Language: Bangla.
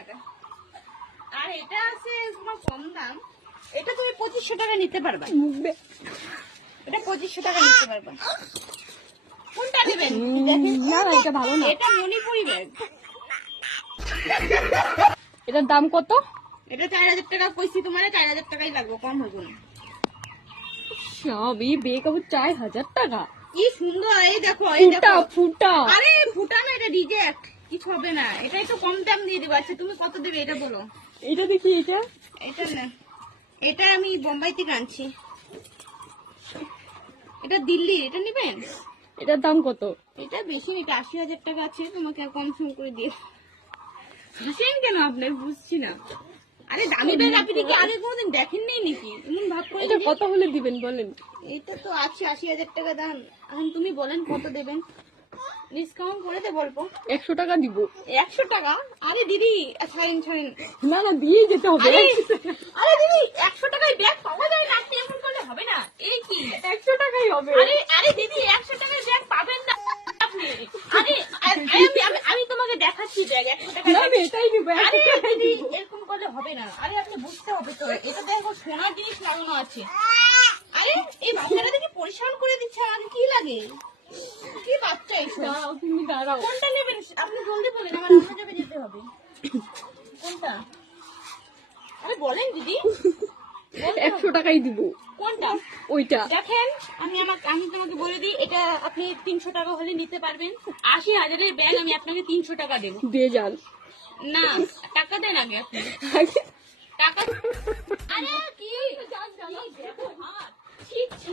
টাকা। আর এটা আছে তোমার কম দাম, এটা তুমি 2500 টাকা নিতে পারবা। এটা 2500 টাকা নিতে পারবা। কোনটা নেবেন দেখেন? না এটা ভালো না। এটা মণিপুরি ব্যাগ। এটার দাম কত? এটা 4000 টাকা কইছি তোমার, 4000 টাকাই লাগবে, কম হইব না। সব এই বেগ আবার 4000 টাকা। কি সুন্দর, এই দেখো, এই ফুটা দেখো। ফুটা। আরে ফুটা না, এটা রিজেক্ট, কিছু হবে না। এটা একটু কম দাম দিয়ে দেবো। আচ্ছা তুমি কত দেবে এটা বলো। এটা দেখি এটা। এটা না, এটা আমি বোম্বাই থেকে আনছি। এটা দিল্লির, এটা নেবেন? এটার দাম কত? এটা বেশি, এটা 80,000 টাকা আছে, তোমাকে কম সম করে দিয়ে। হাসেন কেন আপনি, বুঝছি না। আরে দামি ব্যাগ আপনি কি আগে কোনোদিন দেখেননি নাকি? এমন ভাব করে এটা কত হলে দিবেন বলেন? এটা তো আছে 80,000 টাকা দাম। এখন তুমি বলেন কত দেবেন, ডিসকাউন্ট করে দে বলবো। 100 টাকা দিব। 100 টাকা? আরে দিদি ছাড়েন ছাড়েন। না না দিয়ে যেতে হবে। আরে দিদি 100 টাকায় ব্যাগ পাওয়া যায় না, আপনি এমন করলে হবে না। এই কি 100 টাকাই হবে। আরে দিদি 100 টাকায় ব্যাগ পাবেন না আপনি। আরে আমি তোমাকে দেখাচ্ছি ব্যাগ 100 টাকা। না আমি এটাই নিব। আরে দিদি এরকম করলে হবে না। আরে আপনি বুঝতে হবে তো, এটা দেখো সোনার জিনিস লাগানো আছে। আরে এই বাচ্চাটা দেখি পরিষ্কার করে দিচ্ছে আমাকে, কি লাগে? কি বাচ্চা এইসব? দাঁড়াও তুমি দাঁড়াও। কোনটা নেবেন আপনি জলদি বলেন, আমার অন্য জায়গায় যেতে হবে। কোনটা? আরে বলেন দিদি। 100 টাকাই দিব। কোনটা? ওইটা। দেখেন আমি তোমাকে বলে দিই, এটা আপনি 300 টাকা হলে নিতে পারবেন। 80,000-এর ব্যাগ আমি আপনাকে 300 টাকা দেবো। দিয়ে যান। না, টাকা দেন আগে আপনি। টাকা। আরে কি দেখো হাত, ছি ছি।